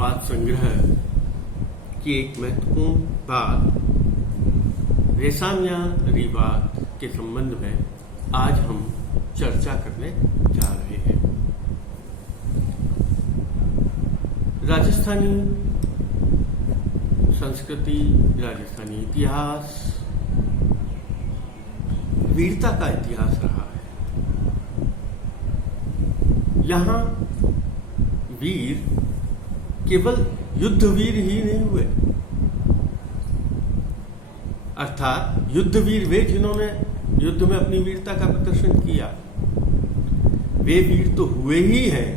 वाद संग्रह की एक महत्वपूर्ण बात रेसामिया रिवाद के संबंध में आज हम चर्चा करने जा रहे हैं। राजस्थानी संस्कृति, राजस्थानी इतिहास वीरता का इतिहास रहा है। यहाँ वीर केवल युद्धवीर ही नहीं हुए, अर्थात युद्धवीर वे जिन्होंने युद्ध में अपनी वीरता का प्रदर्शन किया, वे वीर तो हुए ही हैं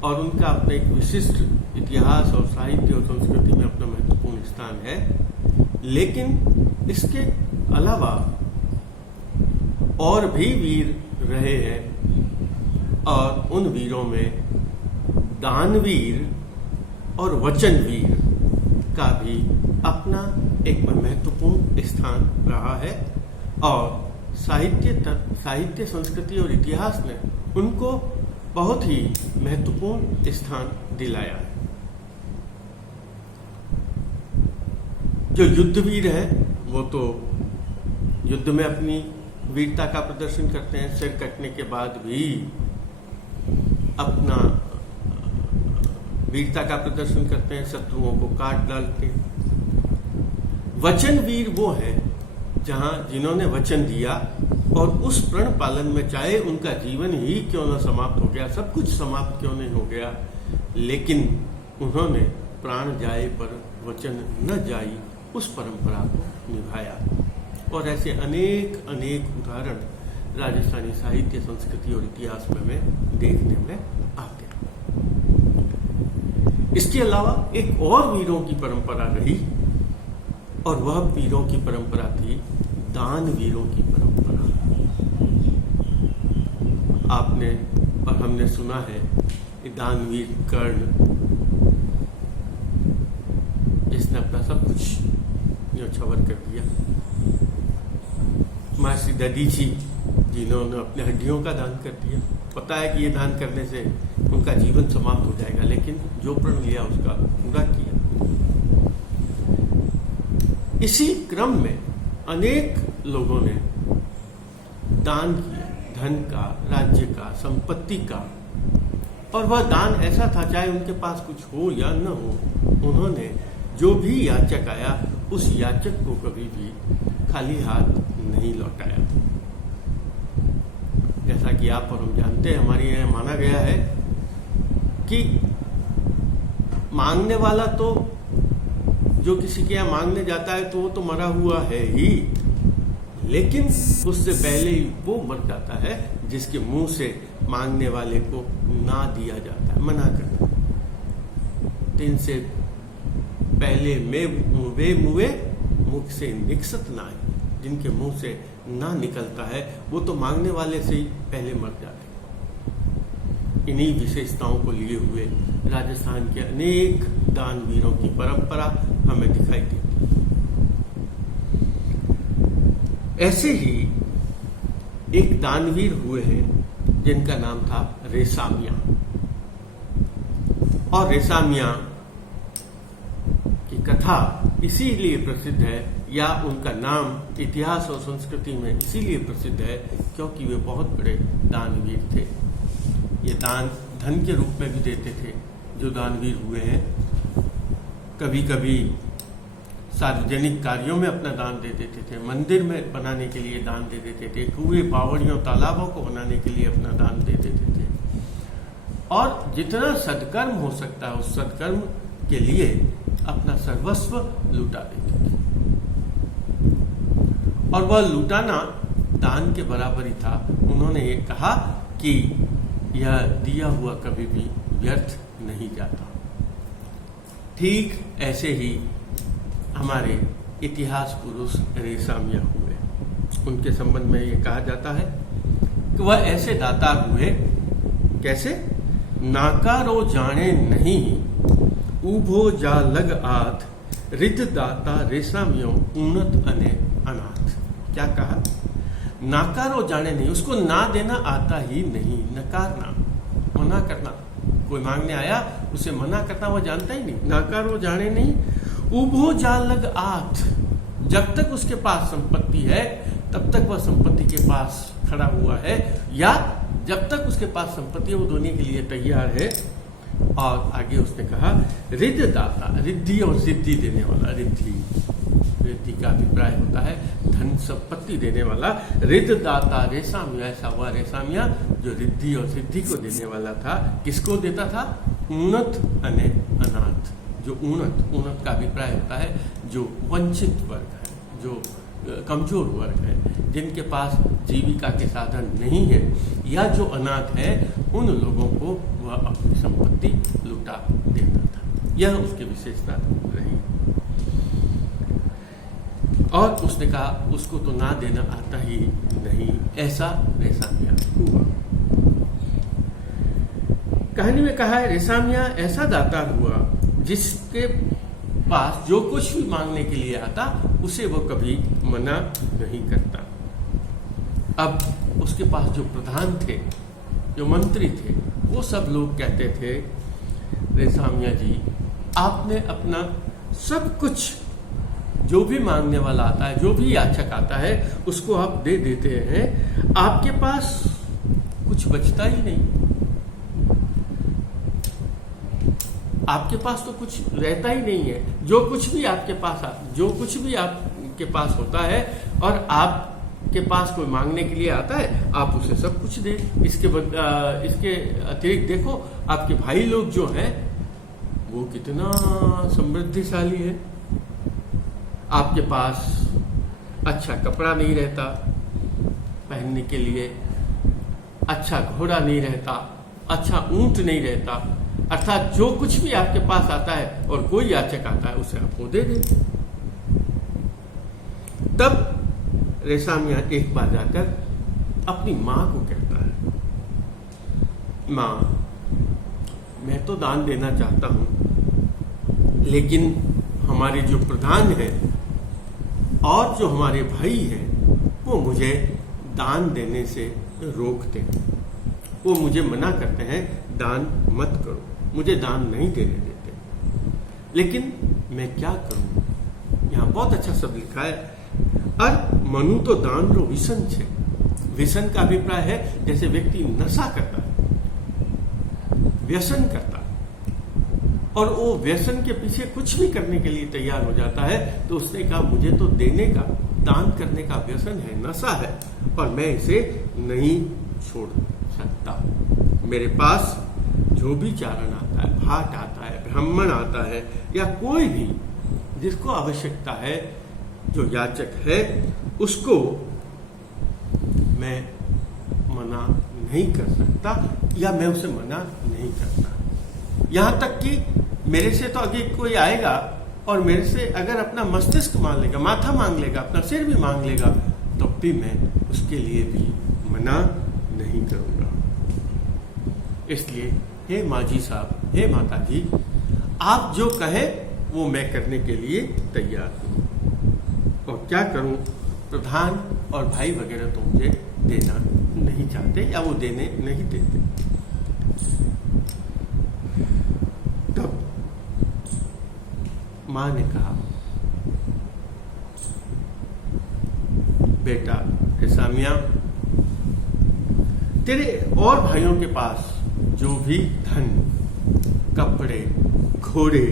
और उनका अपना एक विशिष्ट इतिहास और साहित्य और संस्कृति में अपना महत्वपूर्ण स्थान है। लेकिन इसके अलावा और भी वीर रहे हैं और उन वीरों में दानवीर और वचनवीर का भी अपना एक महत्वपूर्ण स्थान रहा है और साहित्य संस्कृति और इतिहास ने उनको बहुत ही महत्वपूर्ण स्थान दिलाया है। जो युद्धवीर है वो तो युद्ध में अपनी वीरता का प्रदर्शन करते हैं, सिर कटने के बाद भी अपना वीरता का प्रदर्शन करते हैं, शत्रुओं को काट डालते हैं। वचनवीर वो है जिन्होंने वचन दिया और उस प्रण पालन में चाहे उनका जीवन ही क्यों न समाप्त हो गया, सब कुछ समाप्त क्यों नहीं हो गया, लेकिन उन्होंने प्राण जाए पर वचन न जाई उस परंपरा को निभाया। और ऐसे अनेक उदाहरण राजस्थानी साहित्य, संस्कृति और इतिहास में हमें देखने में आते हैं। इसके अलावा एक और वीरों की परंपरा रही और वह वीरों की परंपरा थी दानवीरों की परंपरा। आपने और हमने सुना है कि दानवीर कर्ण, जिसने अपना सब कुछ न्योछावर कर दिया, महर्षि दधीची जिन्होंने अपने हड्डियों का दान कर दिया। पता है कि ये दान करने से उनका जीवन समाप्त हो जाएगा, लेकिन जो प्रण लिया उसका पूरा किया। इसी क्रम में अनेक लोगों ने दान किया, धन का, राज्य का, संपत्ति का, और वह दान ऐसा था चाहे उनके पास कुछ हो या न हो, उन्होंने जो भी याचक आया उस याचक को कभी भी खाली हाथ नहीं लौटाया। जैसा कि आप और हम जानते हैं, हमारे यहाँ माना गया है कि मांगने वाला तो जो किसी के यहाँ मांगने जाता है तो वो तो मरा हुआ है ही, लेकिन उससे पहले ही वो मर जाता है जिसके मुंह से मांगने वाले को ना दिया जाता है, मना करता है। दिन से पहले वे मुए मुख से निकसत ना है, जिनके मुंह से ना निकलता है वो तो मांगने वाले से ही पहले मर जाते हैं। इन्हीं विशेषताओं को लिए हुए राजस्थान के अनेक दानवीरों की परंपरा हमें दिखाई देती। ऐसे ही एक दानवीर हुए हैं जिनका नाम था रेसामिया, और रेसामिया की कथा इसीलिए प्रसिद्ध है या उनका नाम इतिहास और संस्कृति में इसीलिए प्रसिद्ध है क्योंकि वे बहुत बड़े दानवीर थे। ये दान धन के रूप में भी देते थे जो दानवीर हुए हैं। कभी कभी सार्वजनिक कार्यों में अपना दान दे देते थे, मंदिर में बनाने के लिए दान दे देते थे, कुएं, बावड़ियों, तालाबों को बनाने के लिए अपना दान दे देते थे, और जितना सत्कर्म हो सकता है उस सत्कर्म के लिए अपना सर्वस्व लुटा देते थे। और वह लुटाना दान के बराबर ही था। उन्होंने ये कहा कि यह दिया हुआ कभी भी व्यर्थ नहीं जाता। ठीक ऐसे ही हमारे इतिहास पुरुष रेसामिया हुए। उनके संबंध में ये कहा जाता है कि वह ऐसे दातार हुए, कैसे? नाकारो जाने नहीं उभो जा लग आत रिद दाता रेसामियों ऊनत अने अनाथ। क्या कहा? नाकारो जाने नहीं, उसको ना देना आता ही नहीं, नकारना, मना करना। कोई मांगने आया उसे मना करना वो जानता ही नहीं, नाकार वो जाने नहीं। उभो जान लग आथ, जब तक उसके पास संपत्ति है तब तक वह संपत्ति के पास खड़ा हुआ है, या जब तक उसके पास संपत्ति है वो देने के लिए तैयार है। और आगे उसने कहा रिद्धि दाता, रिद्धि और सिद्धि देने वाला। रिद्धि का अभिप्राय होता है धन संपत्ति देने वाला। रिद्धि दाता रेशामिया, ऐसा हुआ रेशामिया जो रिद्धि और सिद्धि को देने वाला था। किसको देता था? ऊनत अने अनाथ। जो ऊनत का अभिप्राय होता है जो वंचित वर्ग है, जो कमजोर वर्ग है, जिनके पास जीविका के साधन नहीं है, या जो अनाथ है, उन लोगों को वह अपनी संपत्ति लुटा देता था। यह उसकी विशेषता रही। और उसने कहा उसको तो ना देना आता ही नहीं, ऐसा रेशामिया हुआ। कहानी में कहा है रेशामिया ऐसा दाता हुआ जिसके पास जो कुछ भी मांगने के लिए आता उसे वो कभी मना नहीं करता। अब उसके पास जो प्रधान थे, जो मंत्री थे, वो सब लोग कहते थे रेशामिया जी आपने अपना सब कुछ, जो भी मांगने वाला आता है, जो भी याचक आता है, उसको आप दे देते हैं, आपके पास कुछ बचता ही नहीं, आपके पास तो कुछ रहता ही नहीं है। जो कुछ भी आपके पास होता है और आपके पास कोई मांगने के लिए आता है, आप उसे सब कुछ दे। इसके अतिरिक्त देखो आपके भाई लोग जो हैं वो कितना समृद्धिशाली है। आपके पास अच्छा कपड़ा नहीं रहता पहनने के लिए, अच्छा घोड़ा नहीं रहता, अच्छा ऊंट नहीं रहता, अर्थात जो कुछ भी आपके पास आता है और कोई याचक आता है उसे आप वो दे दें। तब रेशामिया एक बार जाकर अपनी मां को कहता है, मां मैं तो दान देना चाहता हूं, लेकिन हमारे जो प्रधान है और जो हमारे भाई हैं वो मुझे दान देने से रोकते हैं। वो मुझे मना करते हैं दान मत करो, मुझे दान नहीं देने देते। लेकिन मैं क्या करूं? यहां बहुत अच्छा शब्द लिखा है, और मनु तो दान रो व्यसन छे। व्यसन का अभिप्राय है जैसे व्यक्ति नशा करता है, व्यसन करता है, और वो व्यसन के पीछे कुछ भी करने के लिए तैयार हो जाता है। तो उसने कहा मुझे तो देने का, दान करने का व्यसन है, नशा है, और मैं इसे नहीं छोड़ सकता। मेरे पास जो भी चारण आता है, भाट आता है, ब्राह्मण आता है, या कोई भी जिसको आवश्यकता है, जो याचक है, उसको मैं मना नहीं कर सकता, या मैं उसे मना नहीं करता। यहां तक कि मेरे से तो आगे कोई आएगा और मेरे से अगर अपना मस्तिष्क मांग लेगा, माथा मांग लेगा, अपना सिर भी मांग लेगा, तो भी मैं उसके लिए भी मना नहीं करूंगा। इसलिए हे माजी साहब, हे माता जी, आप जो कहे वो मैं करने के लिए तैयार हूं। और क्या करूं, प्रधान और भाई वगैरह तो मुझे देना नहीं चाहते, या वो देने नहीं देते। तब मां ने कहा, बेटा रेशामिया, तेरे और भाइयों के पास जो भी धन, कपड़े, घोड़े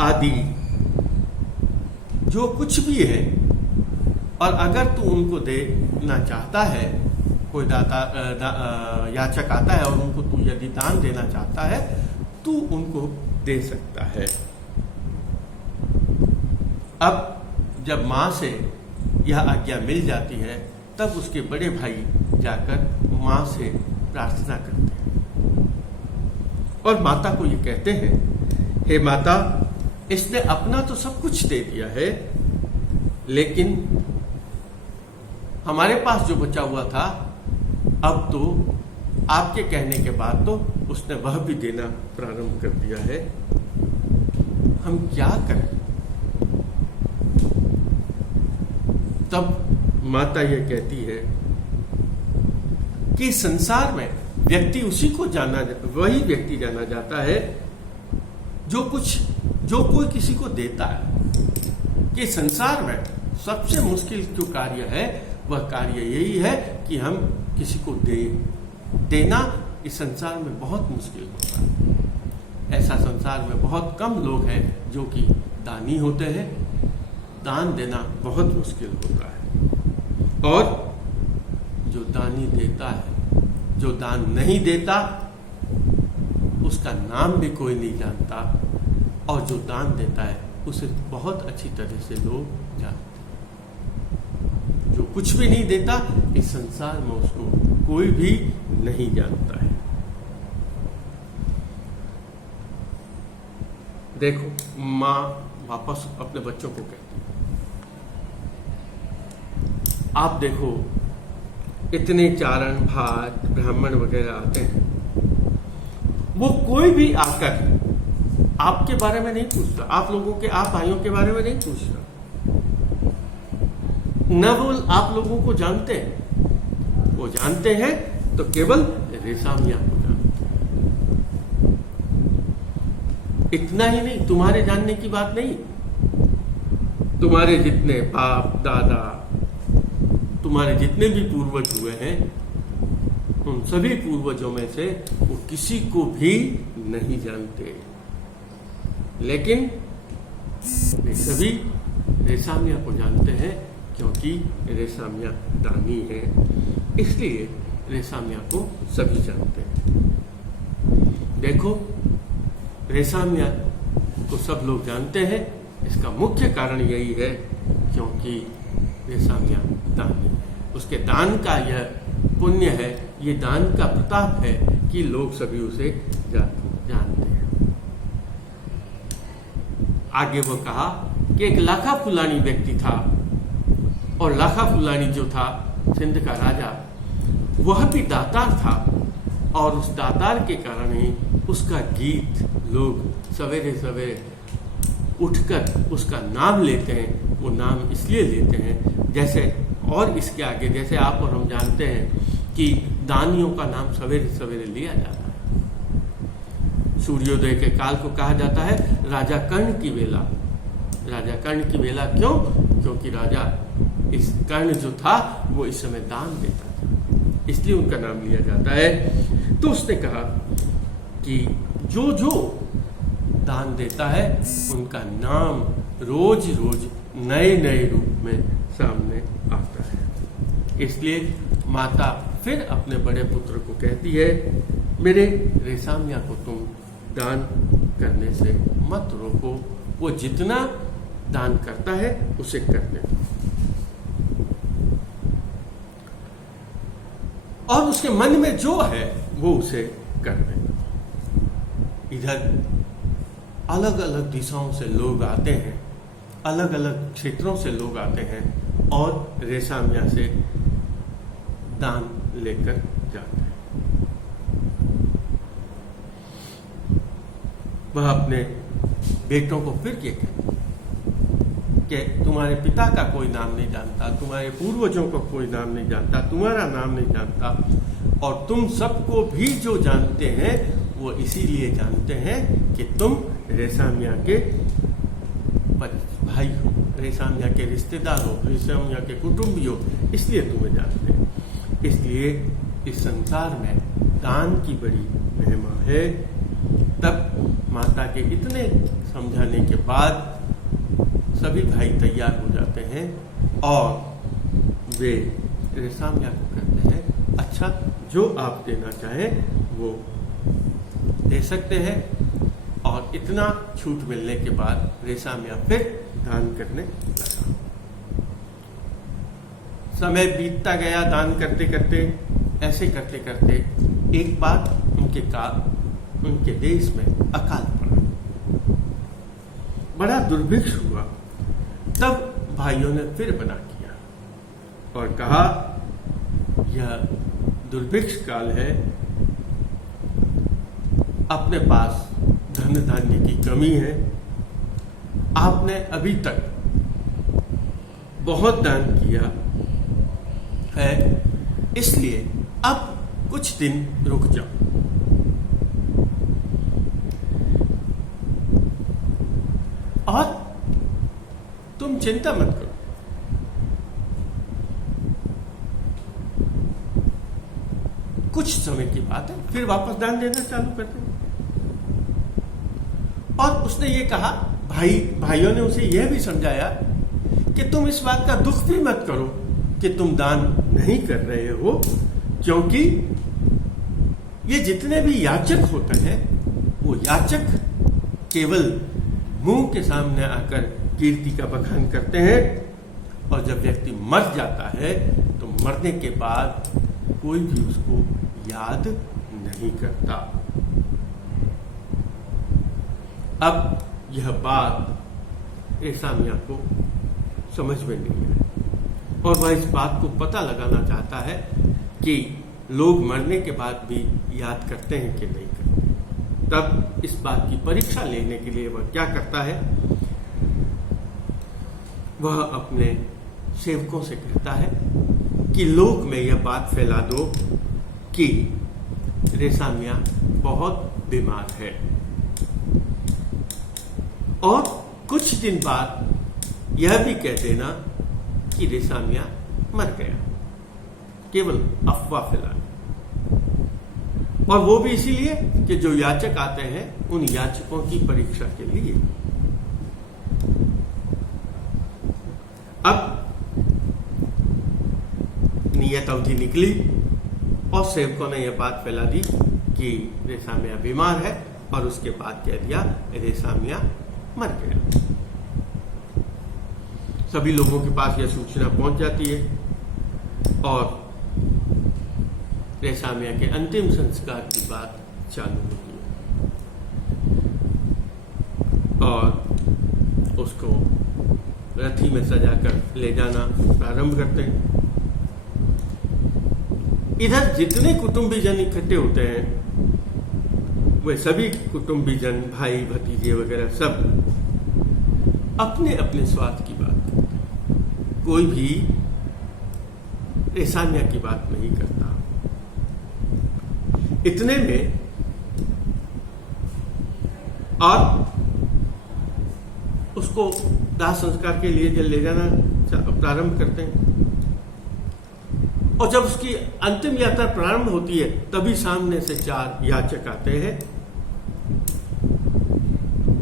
आदि जो कुछ भी है, और अगर तू उनको देना चाहता है, कोई याचक आता है और उनको तू यदि दान देना चाहता है, तू उनको दे सकता है। अब जब मां से यह आज्ञा मिल जाती है, तब उसके बड़े भाई जाकर मां से प्रार्थना करते हैं और माता को ये कहते हैं, हे माता, इसने अपना तो सब कुछ दे दिया है, लेकिन हमारे पास जो बचा हुआ था, अब तो आपके कहने के बाद तो उसने वह भी देना प्रारंभ कर दिया है। हम क्या करें? तब माता यह कहती है कि संसार में व्यक्ति वही व्यक्ति जाना जाता है जो कोई किसी को देता है। कि संसार में सबसे मुश्किल जो कार्य है वह कार्य यही है कि हम किसी को देना इस संसार में बहुत मुश्किल होता है। ऐसा संसार में बहुत कम लोग हैं जो कि दानी होते हैं। दान देना बहुत मुश्किल होता है। और जो दानी देता है, जो दान नहीं देता उसका नाम भी कोई नहीं जानता, और जो दान देता है उसे बहुत अच्छी तरह से लोग जानते हैं। जो कुछ भी नहीं देता इस संसार में उसको कोई भी नहीं जानता है। देखो, माँ वापस अपने बच्चों को कहती है, आप देखो इतने चारण भात ब्राह्मण वगैरह आते हैं, वो कोई भी आकर आपके बारे में नहीं पूछता, आप लोगों के, आप भाइयों के बारे में नहीं पूछता, न वो आप लोगों को जानते हैं। वो जानते हैं तो केवल रेशामिया को जानते हैं। इतना ही नहीं, तुम्हारे जानने की बात नहीं, तुम्हारे जितने बाप दादा, तुम्हारे जितने भी पूर्वज हुए हैं, उन सभी पूर्वजों में से वो किसी को भी नहीं जानते, लेकिन वे सभी रेशामिया को जानते हैं, क्योंकि रेशामिया दानी है, इसलिए रेशामिया को सभी जानते हैं। देखो, रेशामिया को सब लोग जानते हैं, इसका मुख्य कारण यही है क्योंकि रेशामिया दानी है। उसके दान का यह पुण्य है, ये दान का प्रताप है कि लोग सभी उसे जानते हैं। आगे वो कहा कि एक लाखा फुलानी व्यक्ति था, और लाखा फुलानी जो था सिंध का राजा, वह भी दातार था, और उस दातार के कारण ही उसका गीत लोग सवेरे सवेरे उठकर उसका नाम लेते हैं। वो नाम इसलिए लेते हैं, जैसे और इसके आगे जैसे आप और हम जानते हैं कि दानियों का नाम सवेरे सवेरे लिया जाता है। सूर्योदय के काल को कहा जाता है राजा कर्ण की वेला। राजा कर्ण की वेला क्यों? क्योंकि राजा इस कर्ण जो था वो इस समय दान देता था, इसलिए उनका नाम लिया जाता है। तो उसने कहा कि जो जो दान देता है उनका नाम रोज रोज नए नए रूप में सामने आता है। इसलिए माता फिर अपने बड़े पुत्र को कहती है, मेरे रेशामिया को तुम दान करने से मत रोको, वो जितना दान करता है उसे करने दो, और उसके मन में जो है वो उसे करने दो। इधर अलग अलग दिशाओं से लोग आते हैं, अलग अलग क्षेत्रों से लोग आते हैं और रेशामिया से दान लेकर जाते हैं। वह अपने बेटों को फिर ये कहते कि तुम्हारे पिता का कोई नाम नहीं जानता, तुम्हारे पूर्वजों का कोई नाम नहीं जानता, तुम्हारा नाम नहीं जानता, और तुम सबको भी जो जानते हैं वो इसीलिए जानते हैं कि तुम रेशामिया के भाई हो, रेशामिया के रिश्तेदार हो, रेशामिया के कुटुंबी हो, इसलिए तुम्हें जानते हैं। इसलिए इस संसार में दान की बड़ी महिमा है। तब माता के इतने समझाने के बाद सभी भाई तैयार हो जाते हैं और वे रेशामिया को कहते हैं, अच्छा जो आप देना चाहें वो दे सकते हैं। और इतना छूट मिलने के बाद रेशामिया फिर दान करने लगा। समय बीतता गया दान करते करते, ऐसे करते करते एक बार उनके देश में अकाल पड़ा, बड़ा दुर्भिक्ष हुआ। तब भाइयों ने फिर मना किया और कहा यह दुर्भिक्ष काल है, अपने पास धन धान्य की कमी है, आपने अभी तक बहुत दान किया है, इसलिए अब कुछ दिन रुक जाओ। और तुम चिंता मत करो, कुछ समय की बात है, फिर वापस दान देना चालू कर देना। और उसने ये कहा, भाइयों ने उसे यह भी समझाया कि तुम इस बात का दुख भी मत करो कि तुम दान नहीं कर रहे हो, क्योंकि ये जितने भी याचक होते हैं वो याचक केवल मुंह के सामने आकर कीर्ति का बखान करते हैं, और जब व्यक्ति मर जाता है तो मरने के बाद कोई भी उसको याद नहीं करता। अब यह बात एसामिया को समझ में नहीं आई, और वह इस बात को पता लगाना चाहता है कि लोग मरने के बाद भी याद करते हैं कि नहीं करते। तब इस बात की परीक्षा लेने के लिए वह क्या करता है, वह अपने सेवकों से कहता है कि लोक में यह बात फैला दो कि रेसामिया बहुत बीमार है, और कुछ दिन बाद यह भी कह देना कि रेसामिया मर गया, केवल अफवाह फैलाना। और वो भी इसीलिए कि जो याचक आते हैं उन याचकों की परीक्षा के लिए। अब नियत अवधि निकली और सेवकों ने यह बात फैला दी कि रेसामिया बीमार है, और उसके बाद कह दिया रेसामिया मर गया। सभी लोगों के पास यह सूचना पहुंच जाती है, और रेसामिया के अंतिम संस्कार की बात चालू होती है, और उसको रथी में सजाकर ले जाना प्रारंभ करते हैं। इधर जितने कुटुंबीजन इकट्ठे होते हैं वे सभी कुटुंबीजन, भाई भतीजे वगैरह सब अपने अपने स्वार्थ की बात करते हैं, कोई भी रेसामिया की बात नहीं करता। इतने में और उसको दाह संस्कार के लिए जब ले जाना प्रारंभ करते हैं, और जब उसकी अंतिम यात्रा प्रारंभ होती है तभी सामने से 4 याचक आते हैं,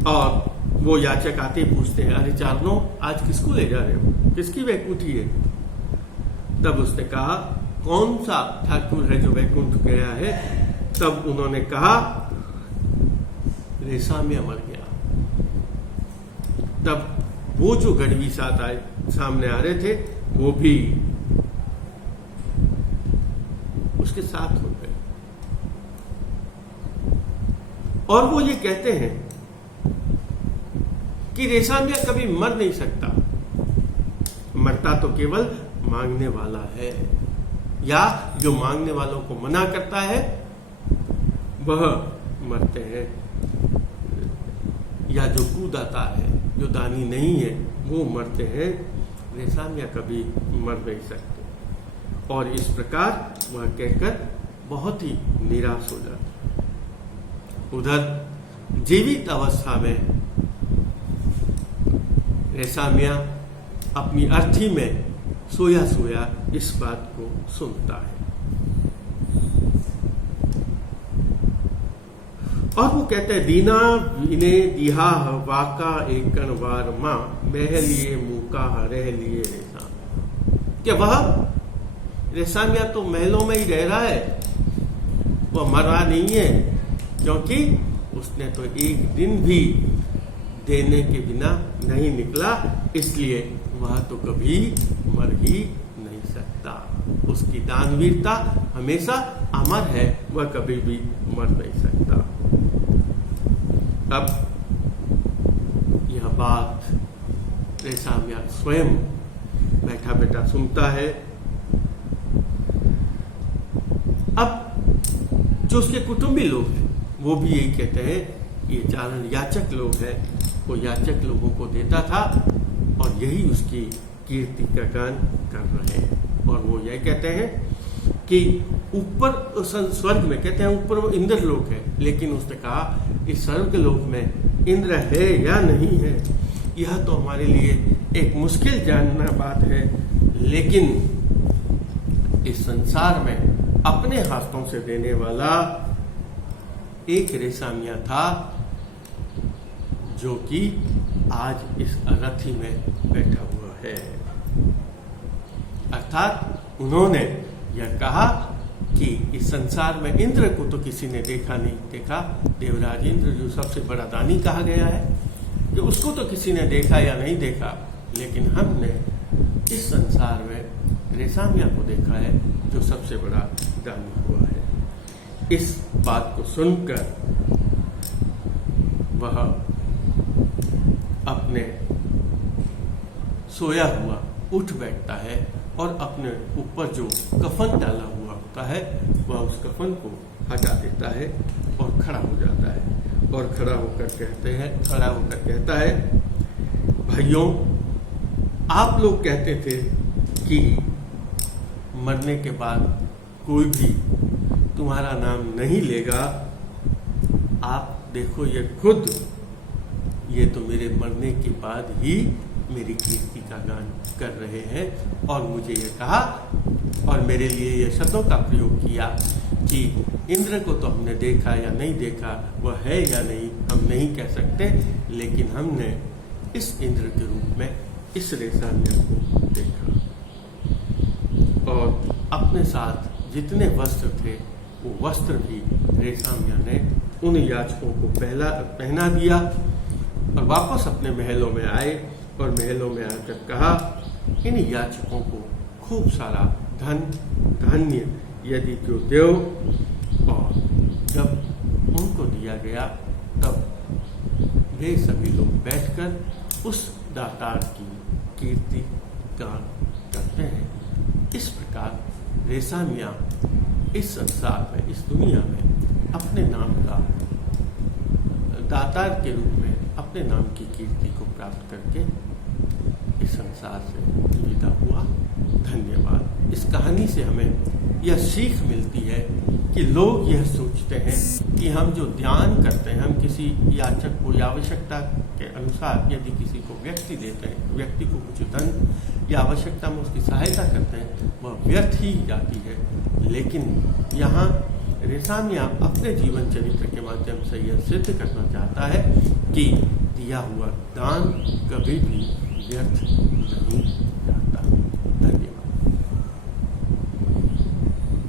और वो याचक आते ही पूछते हैं, अरे चारणों, आज किसको ले जा रहे हो, किसकी वैकुंठी है? तब उसने कहा, कौन सा ठाकुर है जो वैकुंठ गया है? तब उन्होंने कहा, रेसामिया मर गया। तब वो जो गढ़वी साथ आए सामने आ रहे थे वो भी उसके साथ हो गए, और वो ये कहते हैं कि रेसामिया कभी मर नहीं सकता, मरता तो केवल मांगने वाला है, या जो मांगने वालों को मना करता है वह मरते हैं, या जो कूदाता है, जो दानी नहीं है, वो मरते हैं। रेसामिया कभी मर नहीं सकते। और इस प्रकार वह कहकर बहुत ही निराश हो जाता। उधर जीवित अवस्था में रेसामिया अपनी अर्थी में सोया सोया इस बात को सुनता है, और वो कहते हैं, दीना विने दिहा वाका एकन वार मां मह लिए मुका रह लिए रेसाम। क्या वह रेसामिया तो महलों में ही रह रहा है, वह मरा नहीं है, क्योंकि उसने तो एक दिन भी देने के बिना नहीं निकला, इसलिए वह तो कभी मर ही नहीं सकता। उसकी दानवीरता हमेशा अमर है, वह कभी भी मर नहीं सकता। अब यह बात रेसामिया स्वयं बैठा बैठा सुनता है। अब जो उसके कुटुंबी लोग हैं वो भी यही कहते हैं, ये चारण याचक लोग हैं, वो याचक लोगों को देता था और यही उसकी कीर्ति का गान कर रहे हैं। और वो यह कहते हैं कि ऊपर स्वर्ग में, कहते हैं ऊपर वो इंद्र लोक है, लेकिन उसने कहा इस स्वर्ग लोक में इंद्र है या नहीं है, यह तो हमारे लिए एक मुश्किल जानना बात है। लेकिन इस संसार में अपने हाथों से देने वाला एक रेसामिया था, जो कि आज इस अरथी में बैठा हुआ है। अर्थात उन्होंने यह कहा कि इस संसार में इंद्र को तो किसी ने देखा नहीं, देखा देवराज इंद्र जो सबसे बड़ा दानी कहा गया है, कि उसको तो किसी ने देखा या नहीं देखा, लेकिन हमने इस संसार में रेसामिया को देखा है जो सबसे बड़ा दानी हुआ है। इस बात को सुनकर वह अपने सोया हुआ उठ बैठता है और अपने ऊपर जो कफन डाला हुआ होता है वह उस कफन को हटा देता है और खड़ा हो जाता है, और खड़ा होकर कहता है, भाइयों, आप लोग कहते थे कि मरने के बाद कोई भी तुम्हारा नाम नहीं लेगा। आप देखो ये खुद, ये तो मेरे मरने के बाद ही मेरी कीर्ति का गान कर रहे हैं, और मुझे ये कहा और मेरे लिए ये शब्दों का प्रयोग किया कि इंद्र को तो हमने देखा या नहीं देखा, वह है या नहीं हम नहीं कह सकते, लेकिन हमने इस इंद्र के रूप में इस रेसामिया को देखा। और अपने साथ जितने वस्त्र थे वो वस्त्र भी रेसामिया ने उन याचकों को पहना दिया, और वापस अपने महलों में आए और महलों में आकर कहा, इन याचकों को खूब सारा धन धान्य यदि जो दो। और जब उनको दिया गया तब वे सभी लोग बैठकर उस दातार की कीर्ति गान करते हैं। इस प्रकार रेसामिया इस संसार में, इस दुनिया में अपने नाम का दातार के रूप में अपने नाम की कीर्ति को प्राप्त करके इस संसार से विदा हुआ। धन्यवाद। इस कहानी से हमें यह सीख मिलती है कि लोग यह सोचते हैं कि हम जो ध्यान करते हैं, हम किसी याचक को या आवश्यकता के अनुसार यदि किसी को व्यक्ति देते हैं, व्यक्ति को कुछ धन या आवश्यकता में उसकी सहायता करते हैं, वह व्यर्थ ही जाती है। लेकिन यहाँ रेसामिया अपने जीवन चरित्र के माध्यम से यह सिद्ध करना चाहता है कि दिया हुआ दान कभी भी व्यर्थ नहीं जाता।